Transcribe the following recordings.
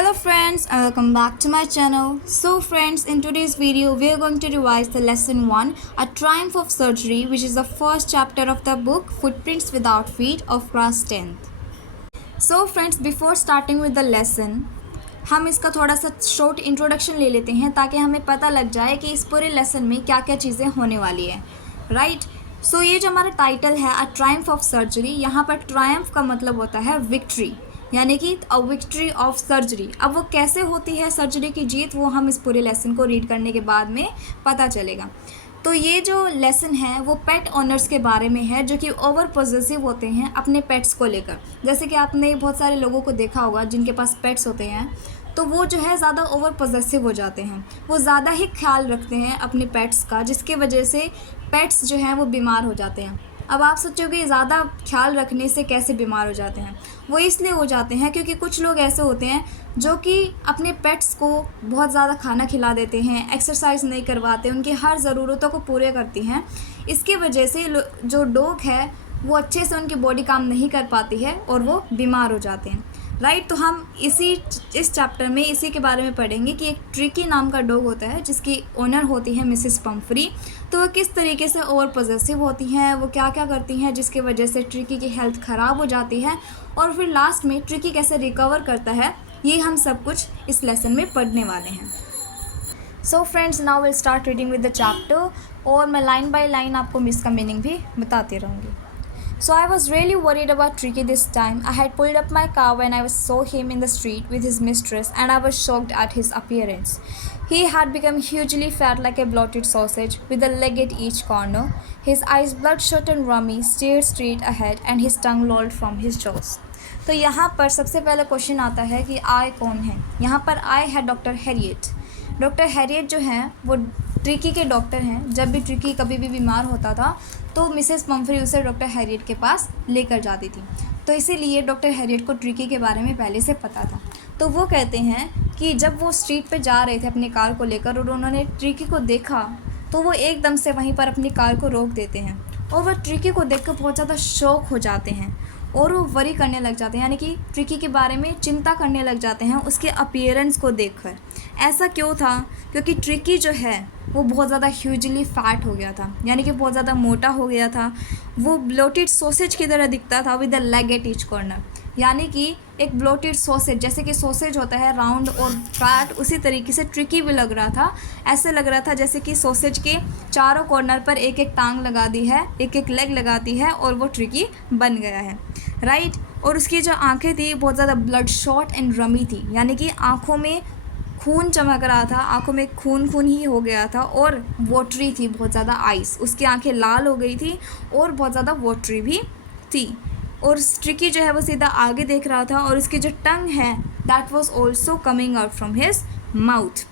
Hello friends and welcome back to my channel. So friends, in today's video we are going to revise the lesson 1, A Triumph of Surgery, which is the first chapter of the book Footprints Without Feet of class 10th. So friends, before starting with the lesson, हम इसका थोड़ा सा short introduction ले लेते हैं ताकि हमें पता लग जाए कि इस पूरे लेसन में क्या क्या चीज़ें होने वाली है, राइट। सो ये जो हमारा टाइटल है अ ट्रायम्फ ऑफ सर्जरी, यहाँ पर ट्रायम्फ का मतलब होता है विक्ट्री, यानी कि अ विक्ट्री ऑफ सर्जरी। अब वो कैसे होती है सर्जरी की जीत, वो हम इस पूरे लेसन को रीड करने के बाद में पता चलेगा। तो ये जो लेसन है वो पेट ऑनर्स के बारे में है जो कि ओवर पॉजेसिव होते हैं अपने पेट्स को लेकर। जैसे कि आपने बहुत सारे लोगों को देखा होगा जिनके पास पेट्स होते हैं, तो वो जो है ज़्यादा ओवर पॉजेसिव हो जाते हैं, वो ज़्यादा ही ख्याल रखते हैं अपने पेट्स का, जिसकी वजह से पेट्स जो हैं वो बीमार हो जाते हैं। अब आप सोचोगे ज़्यादा ख्याल रखने से कैसे बीमार हो जाते हैं। वो इसलिए हो जाते हैं क्योंकि कुछ लोग ऐसे होते हैं जो कि अपने पेट्स को बहुत ज़्यादा खाना खिला देते हैं, एक्सरसाइज नहीं करवाते, उनकी हर ज़रूरतों को पूरे करती हैं। इसकी वजह से जो डॉग है वो अच्छे से उनकी बॉडी काम नहीं कर पाती है और वो बीमार हो जाते हैं, राइट। तो हम इस चैप्टर में इसी के बारे में पढ़ेंगे कि एक ट्रिकी नाम का डॉग होता है जिसकी ओनर होती है मिसेस पम्फ्री। तो वो किस तरीके से ओवर पॉजेसिव होती हैं, वो क्या क्या करती हैं जिसकी वजह से ट्रिकी की हेल्थ ख़राब हो जाती है, और फिर लास्ट में ट्रिकी कैसे रिकवर करता है, ये हम सब कुछ इस लेसन में पढ़ने वाले हैं। So friends, now will start reading with the chapter, और मैं लाइन बाय लाइन आपको इसका मीनिंग भी बताती रहूँगी। So I was really worried about Tricky this time. I had pulled up my car when I saw him in the street with his mistress, and I was shocked at his appearance. He had become hugely fat, like a bloated sausage, with a leg at each corner. His eyes bloodshot and rummy, stared straight ahead, and his tongue lolled from his jaws. तो यहाँ पर सबसे पहले question आता है कि आई कौन है। यहाँ पर आई है डॉक्टर हैरियट। डॉक्टर हैरियट जो हैं वो ट्रिकी के डॉक्टर हैं। जब भी ट्रिकी कभी भी बीमार होता था तो मिसेस पम्फ्री उसे डॉक्टर हैरियट के पास लेकर जाती थी, तो इसीलिए डॉक्टर हैरियट को ट्रिकी के बारे में पहले से पता था। तो वो कहते हैं कि जब वो स्ट्रीट पे जा रहे थे अपनी कार को लेकर और उन्होंने ट्रिकी को देखा तो वो एकदम से वहीं पर अपनी कार को रोक देते हैं और वो ट्रिकी को देखकर बहुत ज़्यादा शॉक हो जाते हैं और वो वरी करने लग जाते हैं, यानी कि ट्रिकी के बारे में चिंता करने लग जाते हैं उसके अपीयरेंस को देखकर। ऐसा क्यों था? क्योंकि ट्रिकी जो है वो बहुत ज़्यादा ह्यूजली फैट हो गया था, यानी कि बहुत ज़्यादा मोटा हो गया था। वो ब्लोटेड सॉसेज की तरह दिखता था with the leg at each corner, यानी कि एक ब्लोटेड सॉसेज, जैसे कि सॉसेज होता है राउंड और फैट, उसी तरीके से ट्रिकी भी लग रहा था। ऐसे लग रहा था जैसे कि सॉसेज के चारों कॉर्नर पर एक एक टांग लगा दी है, एक एक लेग लगाती है और वो ट्रिकी बन गया है, राइट। और उसकी जो आंखें थी बहुत ज़्यादा ब्लड शॉट एंड रमी थी, यानी कि आँखों में खून चमक रहा था, आंखों में खून ही हो गया था, और वाटरी थी बहुत ज़्यादा आइस, उसकी आंखें लाल हो गई थी और बहुत ज़्यादा वाटरी भी थी। और ट्रिकी जो है वो सीधा आगे देख रहा था और उसकी जो टंग है that was also coming out from his mouth,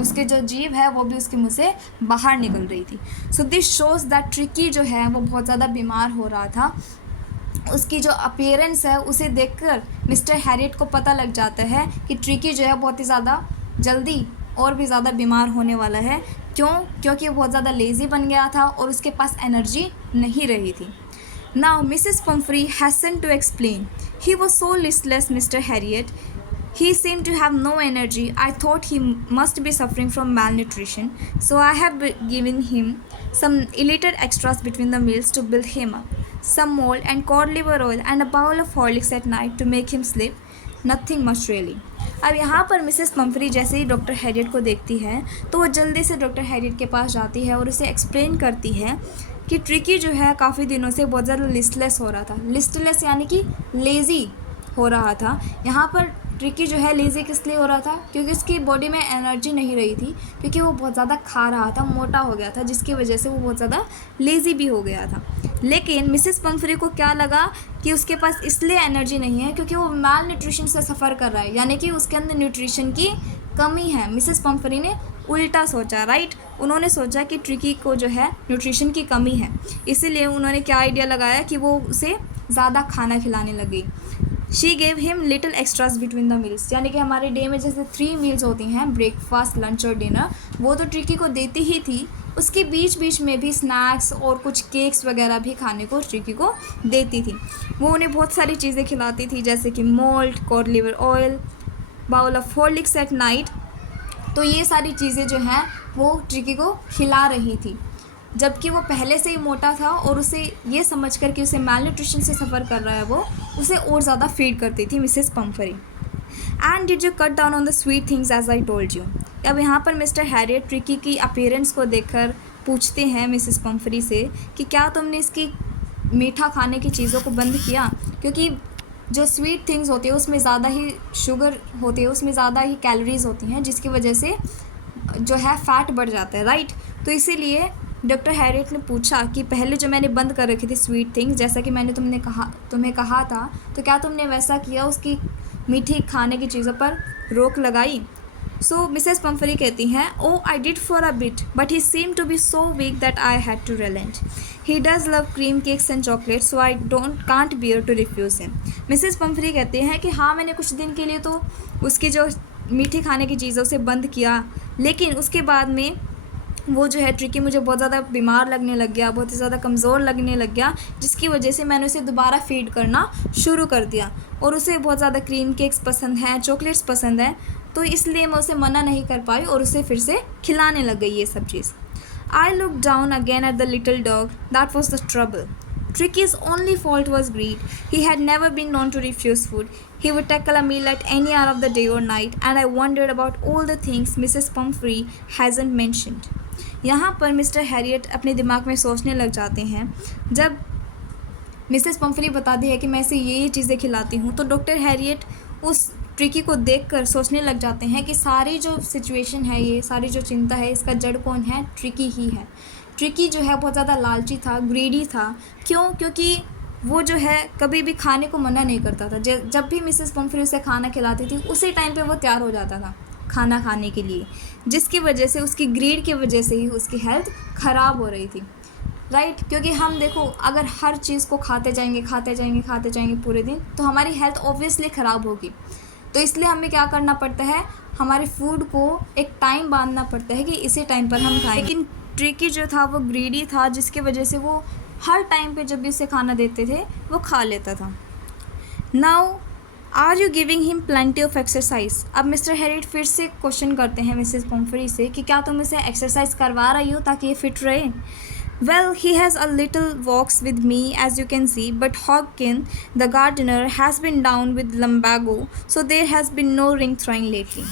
उसके जो जीभ है वो भी उसके मुंह से बाहर निकल रही थी। So this shows that tricky जो है वो बहुत ज़्यादा बीमार हो रहा था। उसकी जो अपीयरेंस है उसे देखकर मिस्टर हैरियट को पता लग जाता है कि ट्रिकी जो है बहुत ही ज़्यादा जल्दी और भी ज़्यादा बीमार होने वाला है। क्यों? क्योंकि वो बहुत ज़्यादा लेज़ी बन गया था और उसके पास एनर्जी नहीं रही थी। Now Mrs Pumphrey hastened to explain, he was so listless Mr Herriot, he seemed to have no energy. I thought he must be suffering from malnutrition, so I have given him some elated extras between the meals to build him up. Some malt and cod liver oil and a bowl of Horlicks at night to make him sleep. Nothing much really. अब यहाँ पर Mrs Pomfrey जैसे ही doctor Harriet को देखती है तो वो जल्दी से डॉक्टर हैरियट के पास जाती है और उसे एक्सप्लेन करती है कि ट्रिकी जो है काफ़ी दिनों से बहुत ज़्यादा लिस्टलेस हो रहा था। लिस्टलेस यानी कि लेज़ी हो रहा था। यहाँ पर ट्रिकी जो है लेज़ी किस लिए हो रहा था? क्योंकि उसकी बॉडी में एनर्जी नहीं रही थी, क्योंकि वो बहुत ज़्यादा खा रहा था, मोटा हो गया था, जिसकी वजह से वो बहुत ज़्यादा लेज़ी भी हो गया था। लेकिन मिसेस पम्फ्री को क्या लगा कि उसके पास इसलिए एनर्जी नहीं है क्योंकि वो माल न्यूट्रिशन से सफ़र कर रहा है, यानी कि उसके अंदर न्यूट्रिशन की कमी है। मिसेस पम्फ्री ने उल्टा सोचा, राइट। उन्होंने सोचा कि ट्रिकी को जो है न्यूट्रिशन की कमी है, इसीलिए उन्होंने क्या आइडिया लगाया कि वो उसे ज़्यादा खाना खिलाने लगी। She gave him little extras between the meals, यानी कि हमारे डे में जैसे 3 मील्स होती हैं, ब्रेकफास्ट, लंच और डिनर, वो तो ट्रिकी को देती ही थी। उसके बीच बीच में भी स्नैक्स और कुछ केक्स वगैरह भी खाने को ट्रिकी को देती थी। वो उन्हें बहुत सारी चीज़ें खिलाती थी जैसे कि malt, cod liver oil, bowl of Horlicks at night. तो ये सारी चीज़ें जो हैं वो ट्रिकी को खिला रही थी, जबकि वो पहले से ही मोटा था और उसे ये समझ कर कि उसे मैल न्यूट्रिशन से सफ़र कर रहा है, वो उसे और ज़्यादा फीड करती थी Mrs Pumphrey. And did you cut down on the sweet things as I told you. अब यहाँ पर मिस्टर हैरियट ट्रिकी की अपीयरेंस को देखकर पूछते हैं मिसेस पम्फरी से कि क्या तुमने इसकी मीठा खाने की चीज़ों को बंद किया, क्योंकि जो स्वीट थिंग्स होती है उसमें ज़्यादा ही शुगर होती है, उसमें ज़्यादा ही कैलोरीज होती हैं, जिसकी वजह से जो है फ़ैट बढ़ जाता है, राइट। तो इसीलिए डॉक्टर हैरियट ने पूछा कि पहले जो मैंने बंद कर रखी थी स्वीट थिंग्स, जैसा कि मैंने तुम्हें कहा था, तो क्या तुमने वैसा किया, उसकी मीठी खाने की चीज़ों पर रोक लगाई। सो मिसेस पम्फरी कहती हैं, oh I did for a bit but he seem to be so weak that I had to relent. He does love cream cakes and chocolate so I can't bear to refuse him. Mrs Pumphrey कहते हैं कि हाँ, मैंने कुछ दिन के लिए तो उसकी जो मीठी खाने की चीज़ों से बंद किया, लेकिन उसके बाद में वो जो है ट्रिकी मुझे बहुत ज़्यादा बीमार लगने लग गया, बहुत ही ज़्यादा कमज़ोर लगने लग गया, जिसकी वजह से मैंने उसे दोबारा फीड करना शुरू कर दिया। और उसे बहुत ज़्यादा क्रीम केक्स पसंद हैं, चॉकलेट्स पसंद हैं, तो इसलिए मैं उसे मना नहीं कर पाई और उसे फिर से खिलाने लग गई ये सब चीज़। I look down again at the little dog, that was the trouble. Tricky's only fault was greed. He had never been known to refuse food. He would tackle a meal at any hour of the day or night, and I wondered about all the things Mrs. Pumphrey hasn't mentioned. यहाँ पर Mr Harriet अपने दिमाग में सोचने लग जाते हैं। जब मिसेस पम्फरी बताती है कि मैं इसे ये चीज़ें खिलाती हूँ, तो डॉक्टर हैरियट उस ट्रिकी को देखकर सोचने लग जाते हैं कि सारी जो सिचुएशन है, ये सारी जो चिंता है, इसका जड़ कौन है, ट्रिकी ही है। ट्रिकी जो है बहुत ज़्यादा लालची था, ग्रीडी था। क्यों? क्योंकि वो जो है कभी भी खाने को मना नहीं करता था। जब भी मिसेस पम्फरी उसे खाना खिलाती थी, उसी टाइम पे वो तैयार हो जाता था खाना खाने के लिए, जिसकी वजह से, उसकी ग्रीड की वजह से ही उसकी हेल्थ ख़राब हो रही थी, राइट। क्योंकि हम देखो, अगर हर चीज़ को खाते जाएंगे पूरे दिन, तो हमारी हेल्थ ऑब्वियसली ख़राब होगी। तो इसलिए हमें क्या करना पड़ता है, हमारे फूड को एक टाइम बांधना पड़ता है कि इसी टाइम पर हम खाएं। लेकिन ट्रिकी जो था वो ग्रीडी था, जिसकी वजह से वो हर टाइम पे जब भी उसे खाना देते थे वो खा लेता था। Now are you giving him plenty of exercise. अब मिस्टर हैरियट फिर से क्वेश्चन करते हैं मिसेस पम्फरी से कि क्या तुम इसे एक्सरसाइज करवा रही हो ताकि ये फिट रहे। Well, he has a little walks with me as you can see, but Hawkin, the gardener, has been down with lumbago, so there has been no ring throwing lately.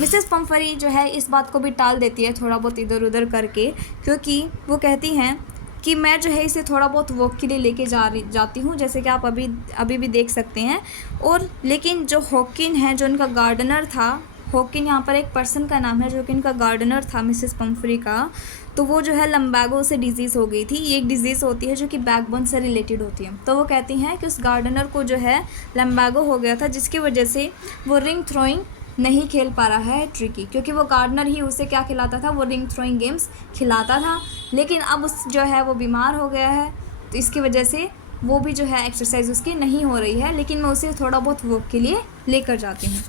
Mrs Pumphrey जो है इस बात को भी टाल देती है थोड़ा बहुत इधर उधर करके, क्योंकि वो कहती हैं कि मैं जो है इसे थोड़ा बहुत वॉक के लिए लेके जाती हूँ, जैसे कि आप अभी भी देख सकते हैं। और लेकिन जो हॉकिन है, जो उनका गार्डनर था, हॉकिन यहाँ पर एक पर्सन का नाम है जो कि इनका गार्डनर था मिसेस पम्फरी का, तो वो जो है लम्बागो से डिजीज़ हो गई थी। ये एक डिज़ीज़ होती है जो कि बैकबोन से रिलेटेड होती है। तो वो कहती हैं कि उस गार्डनर को जो है लम्बागो हो गया था, जिसकी वजह से वो रिंग थ्रोइंग नहीं खेल पा रहा है ट्रिकी, क्योंकि वो गार्डनर ही उसे क्या खिलाता था, वो रिंग थ्रोइंग गेम्स खिलाता था। लेकिन अब उस जो है वो बीमार हो गया है, तो इसकी वजह से वो भी जो है एक्सरसाइज उसकी नहीं हो रही है, लेकिन मैं उसे थोड़ा बहुत वॉक के लिए लेकर जाती हूँ।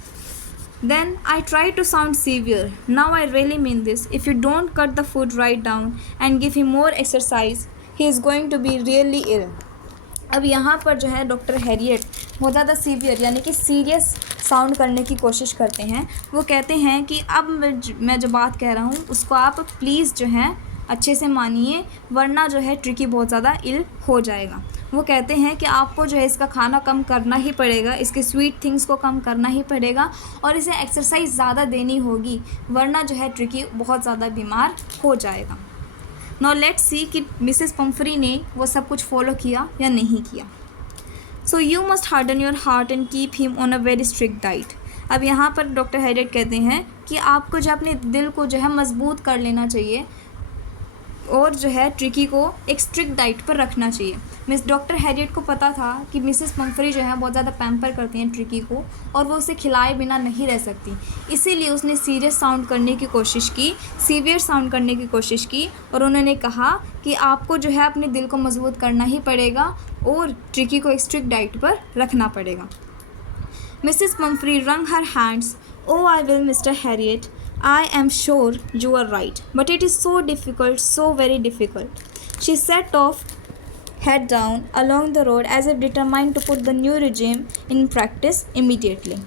Then I try to sound severe. Now I really mean this. If you don't cut the food right down and give him more exercise, he is going to be really ill. अब यहाँ पर जो है doctor Harriet बहुत ज़्यादा severe यानी कि serious sound करने की कोशिश करते हैं। वो कहते हैं कि अब मैं जो बात कह रहा हूँ उसको आप प्लीज़ जो है अच्छे से मानिए, वरना जो है ट्रिकी बहुत ज़्यादा इल हो जाएगा। वो कहते हैं कि आपको जो है इसका खाना कम करना ही पड़ेगा, इसके स्वीट थिंग्स को कम करना ही पड़ेगा और इसे एक्सरसाइज ज़्यादा देनी होगी, वरना जो है ट्रिकी बहुत ज़्यादा बीमार हो जाएगा। नाउ लेट्स सी कि मिसेस पम्फरी ने वो सब कुछ फॉलो किया या नहीं किया। So you must harden your heart and keep him on a very strict diet. अब यहाँ पर डॉक्टर हैरियट कहते हैं कि आपको जो अपने दिल को जो है मजबूत कर लेना चाहिए और जो है ट्रिकी को एक स्ट्रिक्ट डाइट पर रखना चाहिए। मिस डॉक्टर हैरियट को पता था कि मिसेस पम्फरी जो है बहुत ज़्यादा पैम्पर करती हैं ट्रिकी को और वो उसे खिलाए बिना नहीं रह सकती, इसीलिए उसने सीवियर साउंड करने की कोशिश की और उन्होंने कहा कि आपको जो है अपने दिल को मजबूत करना ही पड़ेगा और ट्रिकी को एक स्ट्रिक्ट डाइट पर रखना पड़ेगा। Mrs Pumphrey wrung her hands. Oh, I will, Mr. Harriet. I am sure you are right, but it is so difficult, so very difficult. She set off, head down, along the road as if determined to put the new regime in practice immediately.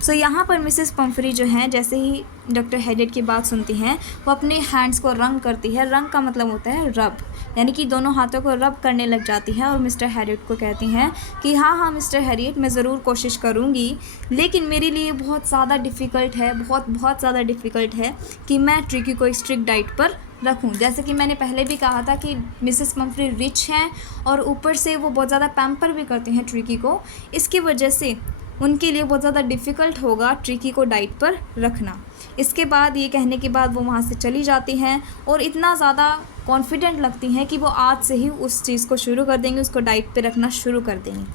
सो यहाँ पर Mrs Pomfrey जो हैं जैसे ही doctor Harriet की बात सुनती हैं वो अपने हैंड्स को रंग करती है। रंग का मतलब होता है रब, यानी कि दोनों हाथों को रब करने लग जाती हैं और मिस्टर हैरियट को कहती हैं कि हाँ मिस्टर हैरियट, मैं ज़रूर कोशिश करूँगी, लेकिन मेरे लिए बहुत ज़्यादा डिफ़िकल्ट है, बहुत ज़्यादा डिफ़िकल्ट है कि मैं ट्रिकी को एक स्ट्रिक्ट डाइट पर रखूं। जैसे कि मैंने पहले भी कहा था कि मिसेस पम्फ्री रिच हैं और ऊपर से वो बहुत ज़्यादा पैम्पर भी करती हैं ट्रिकी को। इसकी वजह से उनके लिए बहुत ज़्यादा डिफ़िकल्ट होगा ट्रिकी को डाइट पर रखना। इसके बाद ये कहने के बाद वो वहाँ से चली जाती हैं और इतना ज़्यादा कॉन्फिडेंट लगती हैं कि वो आज से ही उस चीज़ को शुरू कर देंगी, उसको डाइट पे रखना शुरू कर देंगी।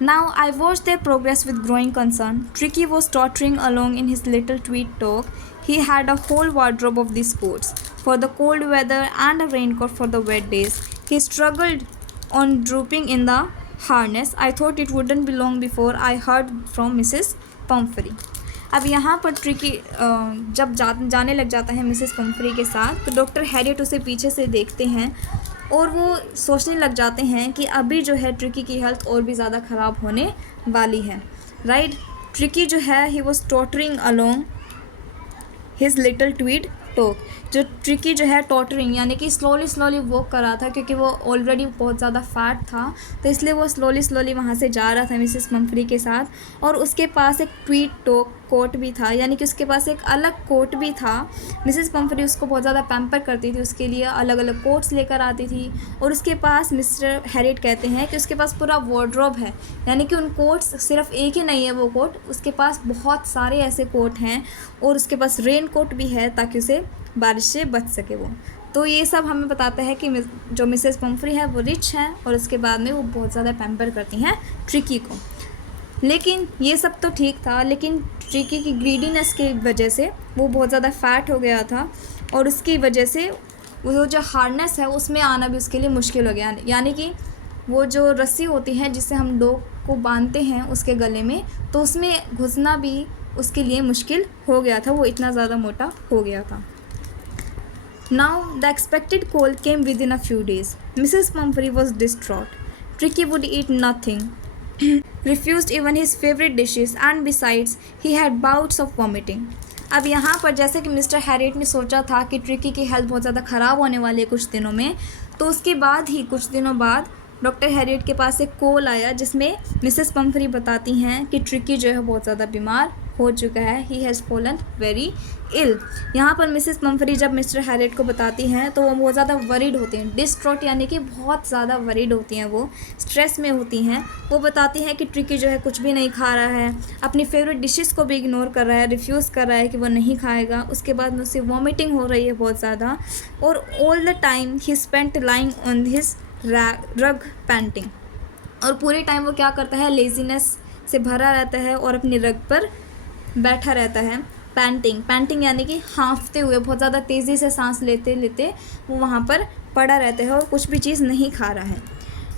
Now I watched their progress with growing concern. Tricky was tottering along in his little tweed toque. He had a whole wardrobe of these coats for the cold weather and a raincoat for the wet days. He struggled on drooping in the harness. I thought it wouldn't be long before I heard from Mrs. Pumphrey. अब यहाँ पर tricky जब जाने लग जाता है Mrs Pumphrey के साथ, तो डॉक्टर हैरियट उसे पीछे से देखते हैं और वो सोचने लग जाते हैं कि अभी जो है ट्रिकी की हेल्थ और भी ज़्यादा ख़राब होने वाली है। राइट, ट्रिकी जो है he was tottering along his little tweed टोक। जो ट्रिकी जो है टॉटरिंग यानी कि स्लोली वॉक कर रहा था, क्योंकि वो ऑलरेडी बहुत ज़्यादा फैट था, तो इसलिए वो स्लोली वहाँ से जा रहा था मिसेस पम्फ्री के साथ। और उसके पास एक ट्वीड टोक कोट भी था, यानी कि उसके पास एक अलग कोट भी था। मिसेस पम्फ्री उसको बहुत ज़्यादा पैम्पर करती थी, उसके लिए अलग अलग कोट्स लेकर आती थी। और उसके पास मिस्टर हैरियट कहते हैं कि उसके पास पूरा वार्डरोब है, यानी कि उन कोट्स सिर्फ एक ही नहीं है वो कोट, उसके पास बहुत सारे ऐसे कोट हैं और उसके पास रेन कोट भी है ताकि उसे बारिश से बच सके वो। तो ये सब हमें बताता है कि जो मिसेस पम्फ्री है वो रिच है और उसके बाद में वो बहुत ज़्यादा पैम्पर करती हैं ट्रिकी को। लेकिन ये सब तो ठीक था, लेकिन ट्रिकी की ग्रीडीनेस की वजह से वो बहुत ज़्यादा फैट हो गया था और उसकी वजह से वो जो हार्नेस है उसमें आना भी उसके लिए मुश्किल हो गया। यानी कि वो जो रस्सी होती है जिससे हम डॉग को बांधते हैं उसके गले में, तो उसमें घुसना भी उसके लिए मुश्किल हो गया था, वो इतना ज़्यादा मोटा हो गया था। Now the expected cold came within a few days. Mrs. Pumphrey was distraught. Tricky would eat nothing, refused even his favorite dishes, and besides, he had bouts of vomiting. अब यहाँ पर जैसे कि मिस्टर हैरियट ने सोचा था कि tricky की हेल्थ बहुत ज़्यादा ख़राब होने वाली है कुछ दिनों में, तो उसके बाद ही कुछ दिनों बाद डॉक्टर हैरियट के पास एक कॉल आया जिसमें मिसेस पम्फ्री बताती हैं कि ट्रिकी जो है बहुत ज़्यादा बीमार हो चुका है, ही हैज़ फॉलन वेरी इल। यहाँ पर मिसेस पम्फ्री जब मिस्टर हैरियट को बताती हैं तो वो बहुत ज़्यादा वरीड होती हैं, डिस्ट्रॉट यानी कि बहुत ज़्यादा वरीड होती हैं, वो स्ट्रेस में होती हैं। वो बताती हैं कि ट्रिकी जो है कुछ भी नहीं खा रहा है, अपनी फेवरेट डिशेस को भी इग्नोर कर रहा है, रिफ्यूज़ कर रहा है कि वो नहीं खाएगा। उसके बाद में उसे वॉमिटिंग हो रही है बहुत ज़्यादा, और all the time he spent lying on his रग पैंटिंग, और पूरे टाइम वो क्या करता है, लेजीनेस से भरा रहता है और अपनी रग पर बैठा रहता है। पैंटिंग यानी कि हाँफते हुए, बहुत ज़्यादा तेज़ी से सांस लेते लेते वो वहाँ पर पड़ा रहता है और कुछ भी चीज़ नहीं खा रहा है।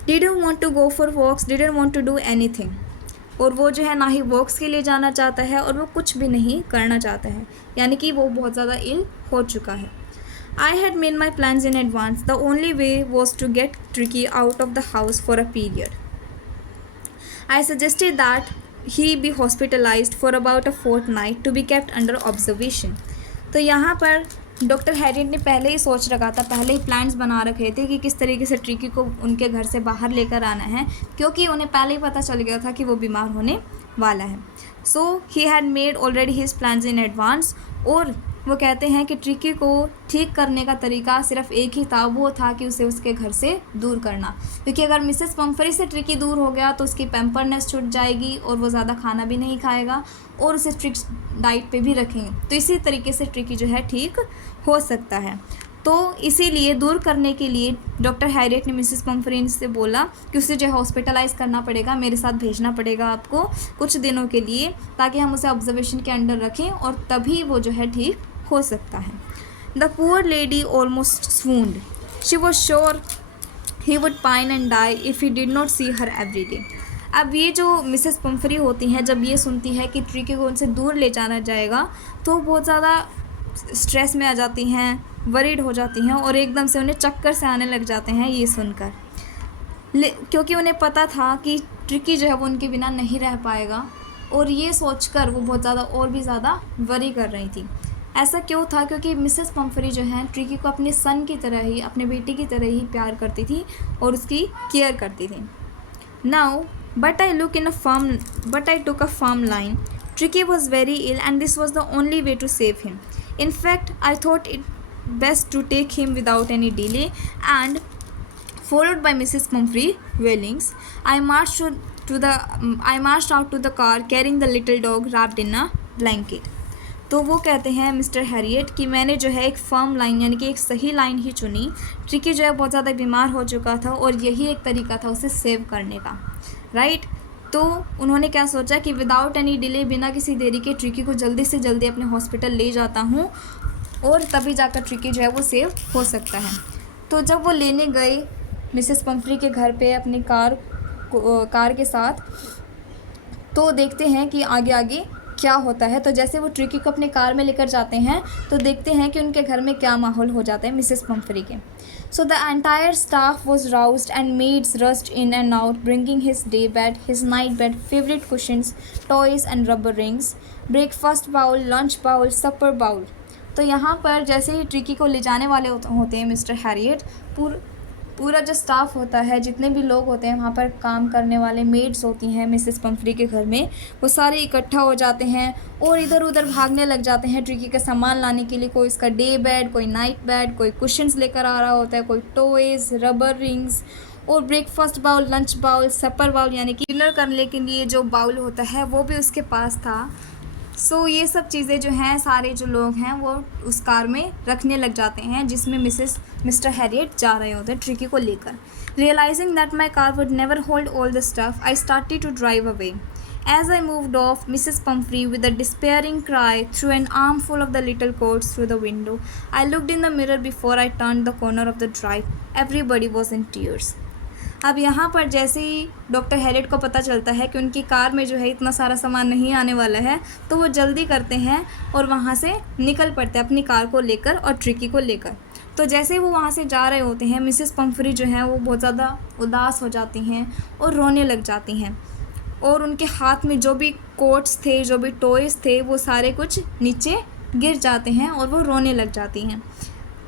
Didn't want to go for walks, didn't want to do anything, और वो जो है ना ही वॉक्स के लिए जाना चाहता है और वो कुछ भी नहीं करना चाहता है, यानी कि वो बहुत ज़्यादा इल हो चुका है। I had made my plans in advance. The only way was to get Tricky out of the house for a period. I suggested that he be hospitalized for about a fortnight to be kept under observation. तो यहाँ पर doctor Harriet ने पहले ही सोच रखा था, पहले ही plans बना रखे थे कि किस तरीके से ट्रिकी को उनके घर से बाहर लेकर आना है, क्योंकि उन्हें पहले ही पता चल गया था कि वो बीमार होने वाला है। So he had made already his plans in advance, और वो कहते हैं कि ट्रिकी को ठीक करने का तरीका सिर्फ एक ही था, वो था कि उसे उसके घर से दूर करना, क्योंकि अगर मिसेस पम्फ्री से ट्रिकी दूर हो गया तो उसकी पैम्परनेस छूट जाएगी और वो ज़्यादा खाना भी नहीं खाएगा और उसे स्ट्रिक्ट डाइट पे भी रखेंगे, तो इसी तरीके से ट्रिकी जो है ठीक हो सकता है। तो इसीलिए दूर करने के लिए डॉक्टर हैरियट ने मिसेस पम्फ्री से बोला कि उसे जो है हॉस्पिटलाइज़ करना पड़ेगा, मेरे साथ भेजना पड़ेगा आपको कुछ दिनों के लिए, ताकि हम उसे ऑब्जर्वेशन के अंडर रखें और तभी वो जो है ठीक हो सकता है। The poor lady almost swooned. She was sure he would pine and die if he did not see her every day. अब ये जो मिसेस पम्फ्री होती हैं, जब ये सुनती है कि ट्रिकी को उनसे दूर ले जाना जाएगा तो बहुत ज़्यादा स्ट्रेस में आ जाती हैं, वरीड हो जाती हैं और एकदम से उन्हें चक्कर से आने लग जाते हैं ये सुनकर, क्योंकि उन्हें पता था कि ट्रिकी जो है वो उनके बिना नहीं रह पाएगा और ये सोचकर वो बहुत ज़्यादा और भी ज़्यादा वरी कर रही थी। ऐसा क्यों था? क्योंकि मिसेस पम्फ्री जो है ट्रिकी को अपने सन की तरह ही, अपने बेटी की तरह ही प्यार करती थी और उसकी केयर करती थी। Now but I took a firm line. Tricky was very ill and this was the only way to save him. In fact, I thought it best to take him without any delay, and followed by Mrs. Pumphrey Wellings, I marched out to the car carrying the little dog wrapped in a blanket. तो वो कहते हैं mister Harriet कि मैंने जो है एक firm line यानी कि एक सही लाइन ही चुनी। ट्रिकी जो है बहुत ज़्यादा बीमार हो चुका था और यही एक तरीका था उसे सेव करने का, राइट। तो उन्होंने क्या सोचा कि विदाउट एनी डिले, बिना किसी देरी के ट्रिकी को जल्दी से जल्दी अपने हॉस्पिटल ले जाता हूँ और तभी जाकर ट्रिकी जो है वो सेव हो सकता है। तो जब वो लेने गए मिसेस पम्फ्री के घर पे अपनी कार के साथ, तो देखते हैं कि आगे आगे क्या होता है। तो जैसे वो ट्रिकी को अपने कार में लेकर जाते हैं तो देखते हैं कि उनके घर में क्या माहौल हो जाता है मिसेस पम्फ्री के। So the entire staff was roused and maids rushed in and out, bringing his day bed, his night bed, favourite cushions, toys and rubber rings, breakfast bowl, lunch bowl, supper bowl. तो यहाँ पर जैसे ही tricky को ले जाने वाले होते हैं मिस्टर हैरियट, पूरा जो स्टाफ होता है, जितने भी लोग होते हैं वहाँ पर काम करने वाले, मेड्स होती हैं मिसेस पम्फ्री के घर में, वो सारे इकट्ठा हो जाते हैं और इधर उधर भागने लग जाते हैं ट्रिकी का सामान लाने के लिए। कोई इसका डे बेड, कोई नाइट बेड, कोई कुशन्स लेकर आ रहा होता है, कोई टॉयज़, रबर रिंग्स और breakfast bowl, lunch bowl, supper bowl यानी कि डिनर करने के लिए जो बाउल होता है वो भी उसके पास था। सो ये सब चीज़ें जो हैं, सारे जो लोग हैं वो उस कार में रखने लग जाते हैं जिसमें मिस्टर हैरियट जा रहे होते हैं ट्रिकी को लेकर। Realising that my car would never hold all the stuff, I started to drive away. As I moved off, Mrs. Pumphrey, with a despairing cry, threw an armful of the little coats through the window. I looked in the mirror before I turned the corner of the drive. Everybody was in tears. अब यहाँ पर जैसे ही doctor Harriet को पता चलता है कि उनकी कार में जो है इतना सारा सामान नहीं आने वाला है, तो वो जल्दी करते हैं और वहाँ से निकल पड़ते हैं अपनी कार को लेकर और ट्रिकी को लेकर। तो जैसे वो वहाँ से जा रहे होते हैं, मिसेस पम्फ्री जो है वो बहुत ज़्यादा उदास हो जाती हैं और रोने लग जाती हैं और उनके हाथ में जो भी कोट्स थे, जो भी टॉयज़ थे, वो सारे कुछ नीचे गिर जाते हैं और वो रोने लग जाती हैं।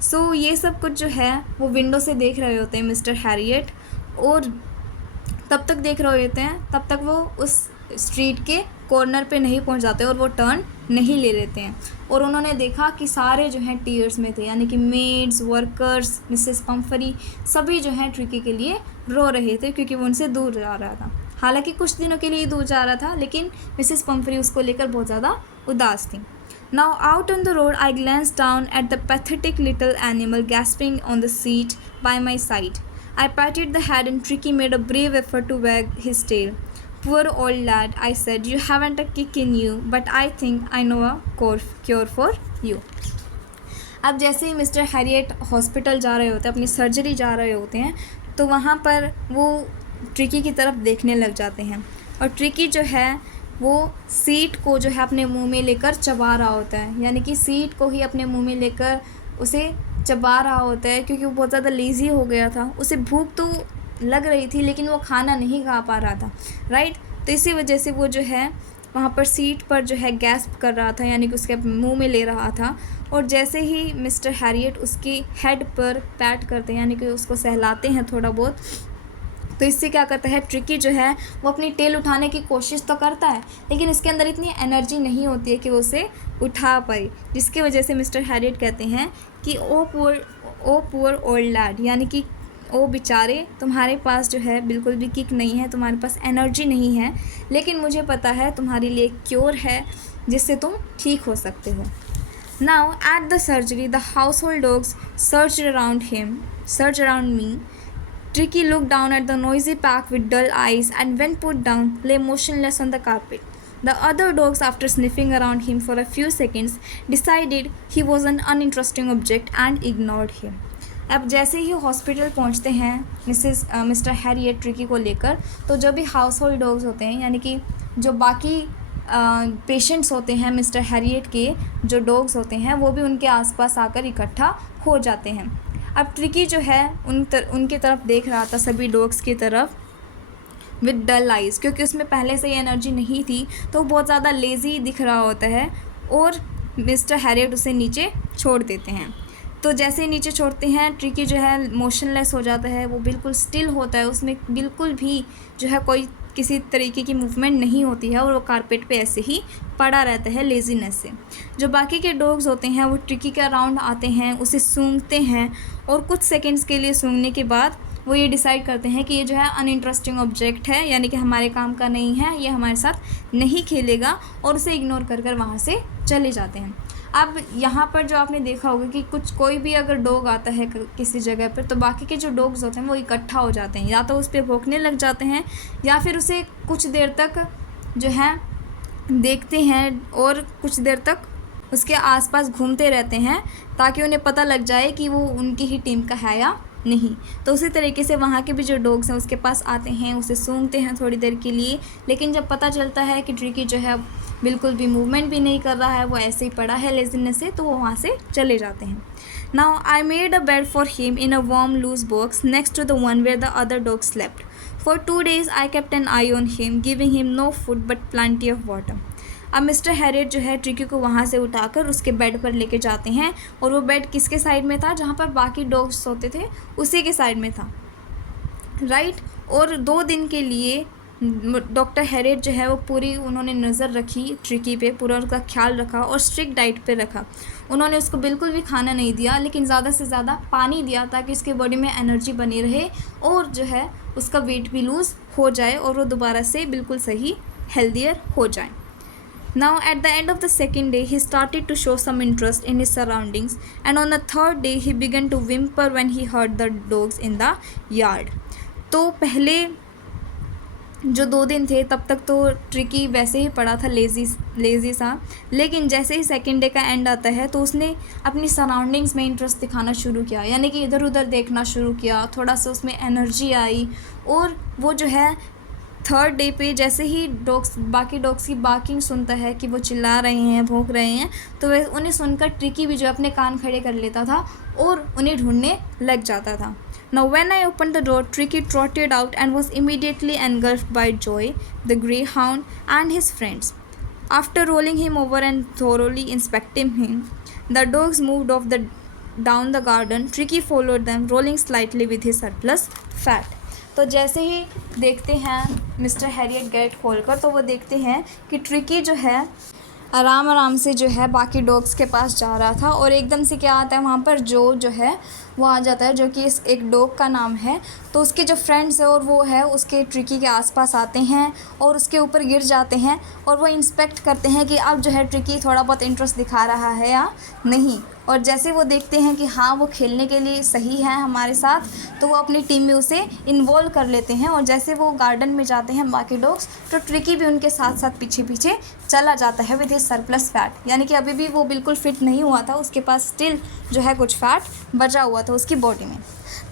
सो ये सब कुछ जो है वो विंडो से देख रहे होते हैं मिस्टर हैरियट, और तब तक देख रहे होते हैं, तब तक वो उस स्ट्रीट के कॉर्नर पे नहीं पहुंच जाते और वो टर्न नहीं ले लेते हैं। और उन्होंने देखा कि सारे जो हैं टीयर्स में थे, यानी कि मेड्स, वर्कर्स, मिसेस पम्फ्री, सभी जो हैं ट्रिकी के लिए रो रहे थे क्योंकि वो उनसे दूर जा रहा था। हालांकि कुछ दिनों के लिए दूर जा रहा था, लेकिन मिसेस पम्फ्री उसको लेकर बहुत ज़्यादा उदास थी। Now out on the road, I glanced down at the pathetic little animal gasping on the seat by my side. I patted the head and Tricky made a brave effort to wag his tail. Poor old lad, I said, you haven't a kick in you, but I think I know a cure for you. अब जैसे ही mister Harriet hospital जा रहे होते हैं, अपनी surgery जा रहे होते हैं, तो वहाँ पर वो ट्रिकी की तरफ देखने लग जाते हैं और ट्रिकी जो है वो सीट को जो है अपने मुंह में लेकर चबा रहा होता है, यानी कि सीट को ही अपने मुंह में लेकर उसे चबा रहा होता है क्योंकि वो बहुत ज़्यादा लेज़ी हो गया था। उसे भूख तो लग रही थी लेकिन वो खाना नहीं खा पा रहा था, राइट। तो इसी वजह से वो जो है वहाँ पर सीट पर जो है गैस्प कर रहा था, यानी कि उसके मुंह में ले रहा था। और जैसे ही मिस्टर हैरियट उसकी हेड पर पैट करते हैं, यानी कि उसको सहलाते हैं थोड़ा बहुत, तो इससे क्या करता है, ट्रिकी जो है वो अपनी टेल उठाने की कोशिश तो करता है लेकिन इसके अंदर इतनी एनर्जी नहीं होती है कि वो उसे उठा पाए, जिसकी वजह से मिस्टर हैरियट कहते हैं कि ओ पुअर ओल्ड लैड, यानी कि ओ बेचारे, तुम्हारे पास जो है बिल्कुल भी किक नहीं है, तुम्हारे पास एनर्जी नहीं है, लेकिन मुझे पता है तुम्हारे लिए क्योर है जिससे तुम ठीक हो सकते हो। Now at the surgery the house hold dogs search around me. Tricky looked down at the noisy pack with dull eyes and when put down lay motionless on the carpet. The other dogs, after sniffing around him for a few seconds, decided he was an uninteresting object and ignored him. अब जैसे ही hospital पहुंचते हैं mister Herriot tricky को लेकर, तो जो भी house hold dogs होते हैं, यानी कि जो बाकी पेशेंट्स होते हैं मिस्टर हैरियट के जो डॉग्स होते हैं, वो भी उनके आसपास आकर इकट्ठा हो जाते हैं। अब ट्रिकी जो है उनके तरफ देख रहा था, सभी डॉग्स की तरफ, विद डल आइज़, क्योंकि उसमें पहले से ही एनर्जी नहीं थी तो वो बहुत ज़्यादा लेज़ी दिख रहा होता है और मिस्टर हैरियट उसे नीचे छोड़ देते हैं। तो जैसे ही नीचे छोड़ते हैं ट्रिकी जो है मोशनलेस हो जाता है, वो बिल्कुल स्टिल होता है, उसमें बिल्कुल भी जो है कोई किसी तरीके की मूवमेंट नहीं होती है और वो कारपेट पे ऐसे ही पड़ा रहता है लेज़ीनेस से। जो बाकी के डॉग्स होते हैं वो ट्रिकी के अराउंड आते हैं, उसे सूंघते हैं और कुछ सेकंड्स के लिए सूंघने के बाद वो ये डिसाइड करते हैं कि ये जो है अनइंटरेस्टिंग ऑब्जेक्ट है, यानी कि हमारे काम का नहीं है, ये हमारे साथ नहीं खेलेगा और उसे इग्नोर कर कर वहाँ से चले जाते हैं। अब यहाँ पर जो आपने देखा होगा कि कोई भी अगर डॉग आता है किसी जगह पर तो बाकी के जो डॉग्स होते हैं वो इकट्ठा हो जाते हैं, या तो उस पर भौंकने लग जाते हैं या फिर उसे कुछ देर तक जो है देखते हैं और कुछ देर तक उसके आसपास घूमते रहते हैं ताकि उन्हें पता लग जाए कि वो उनकी ही टीम का है या नहीं। तो उसी तरीके से वहाँ के भी जो डॉग्स हैं उसके पास आते हैं, उसे सूंघते हैं थोड़ी देर के लिए, लेकिन जब पता चलता है कि ट्रिकी जो है बिल्कुल भी मूवमेंट भी नहीं कर रहा है, वो ऐसे ही पड़ा है लेज़ीनेस से, तो वो वहाँ से चले जाते हैं। Now I made a bed for him in a warm loose box next to the one where the other dog slept. For 2 days I kept an eye on him giving him no food but plenty of water. अब mister Harriet जो है tricky को वहाँ से उठाकर उसके bed पर लेके जाते हैं और वो बेड किसके साइड में था, जहाँ पर बाकी डॉग्स सोते थे उसी के साइड में था, राइट। और 2 दिन के लिए डॉक्टर हैरियट जो है वो पूरी उन्होंने नज़र रखी ट्रिकी पे, पूरा उसका ख्याल रखा और स्ट्रिक्ट डाइट पे रखा। उन्होंने उसको बिल्कुल भी खाना नहीं दिया, लेकिन ज़्यादा से ज़्यादा पानी दिया ताकि उसके बॉडी में एनर्जी बनी रहे और जो है उसका वेट भी लूज़ हो जाए और वो दोबारा से बिल्कुल सही हेल्दियर हो जाए। Now at the end of the second day he started to show some interest in his surroundings, and on the third day he began to whimper when he heard the dogs in the yard. तो पहले जो 2 दिन थे तब तक तो tricky वैसे ही पड़ा था लेज़ी सा, लेकिन जैसे ही सेकेंड डे का एंड आता है तो उसने अपनी सराउंडिंग्स में इंटरेस्ट दिखाना शुरू किया, यानी कि इधर उधर देखना शुरू किया, थोड़ा सा उसमें एनर्जी आई और वो जो है थर्ड डे पे जैसे ही बाकी डॉग्स की बार्किंग सुनता है कि वो चिल्ला रहे हैं, भौंक रहे हैं, तो वह उन्हें सुनकर ट्रिकी भी जो अपने कान खड़े कर लेता था और उन्हें ढूंढने लग जाता था। Now when I opened the door, Tricky trotted out and was immediately engulfed by Joy, the greyhound, and his friends. After rolling him over and thoroughly inspecting him, the dogs moved down the garden. Tricky followed them, rolling slightly with his surplus fat. तो जैसे ही देखते हैं mister Harriet gate खोलकर तो वो देखते हैं कि ट्रिकी जो है आराम आराम से जो है बाकी डॉग्स के पास जा रहा था और एकदम से क्या आता है वहाँ पर जो है वो आ जाता है, जो कि इस एक डॉग का नाम है। तो उसके जो फ्रेंड्स है और वो है उसके ट्रिकी के आसपास आते हैं और उसके ऊपर गिर जाते हैं और वो इंस्पेक्ट करते हैं कि अब जो है ट्रिकी थोड़ा बहुत इंटरेस्ट दिखा रहा है या नहीं। और जैसे वो देखते हैं कि हाँ वो खेलने के लिए सही है हमारे साथ, तो वो अपनी टीम में उसे इन्वॉल्व कर लेते हैं। और जैसे वो गार्डन में जाते हैं बाकी डॉग्स, तो ट्रिकी भी उनके साथ साथ पीछे पीछे चला जाता है विद हिज सरप्लस फैट, यानी कि अभी भी वो बिल्कुल फिट नहीं हुआ था, उसके पास स्टिल जो है कुछ फैट बचा हुआ था उसकी बॉडी में।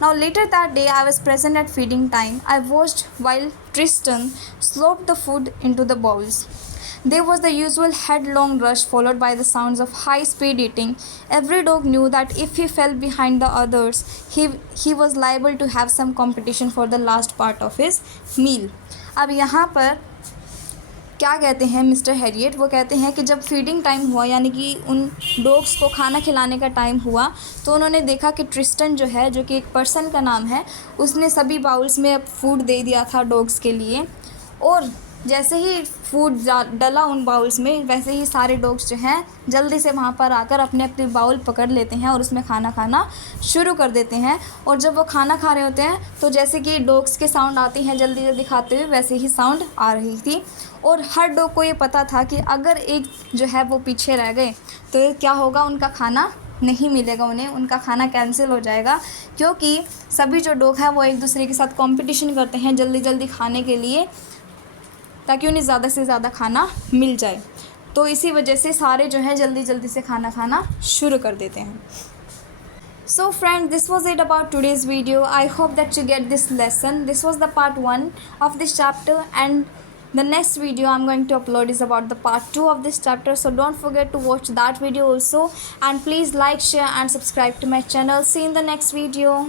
Now later that day I was present at feeding time. I watched while Tristan slopped the food into the bowls. There was the usual headlong rush followed by the sounds of high-speed eating. Every dog knew that if he fell behind the others, he was liable to have some competition for the last part of his meal. अब यहाँ पर क्या कहते हैं mister Harriet, वो कहते हैं कि जब फीडिंग टाइम हुआ, यानी कि उन डॉग्स को खाना खिलाने का टाइम हुआ, तो उन्होंने देखा कि ट्रिस्टन जो है, जो कि एक पर्सन का नाम है, उसने सभी बाउल्स में फूड दे दिया था डॉग्स के लिए। और जैसे ही फूड डला उन बाउल्स में, वैसे ही सारे डॉग्स जो हैं जल्दी से वहाँ पर आकर अपने अपने बाउल पकड़ लेते हैं और उसमें खाना खाना शुरू कर देते हैं। और जब वो खाना खा रहे होते हैं तो जैसे कि डॉग्स के साउंड आती हैं जल्दी जल्दी खाते हुए, वैसे ही साउंड आ रही थी। और हर डॉग को ये पता था कि अगर एक जो है वो पीछे रह गए तो क्या होगा, उनका खाना नहीं मिलेगा उन्हें, उनका खाना कैंसिल हो जाएगा, क्योंकि सभी जो डॉग हैं वो एक दूसरे के साथ कंपटीशन करते हैं जल्दी जल्दी खाने के लिए, ताकि उन्हें ज़्यादा से ज़्यादा खाना मिल जाए। तो इसी वजह से सारे जो है जल्दी जल्दी से खाना खाना शुरू कर देते हैं। So friends, this was it about today's video. I hope that you get this lesson. This was the part 1 of this chapter, and the next video I'm going to upload is about the part 2 of this chapter. So don't forget to watch that video also, and please like, share and subscribe to my channel. See you in the next video.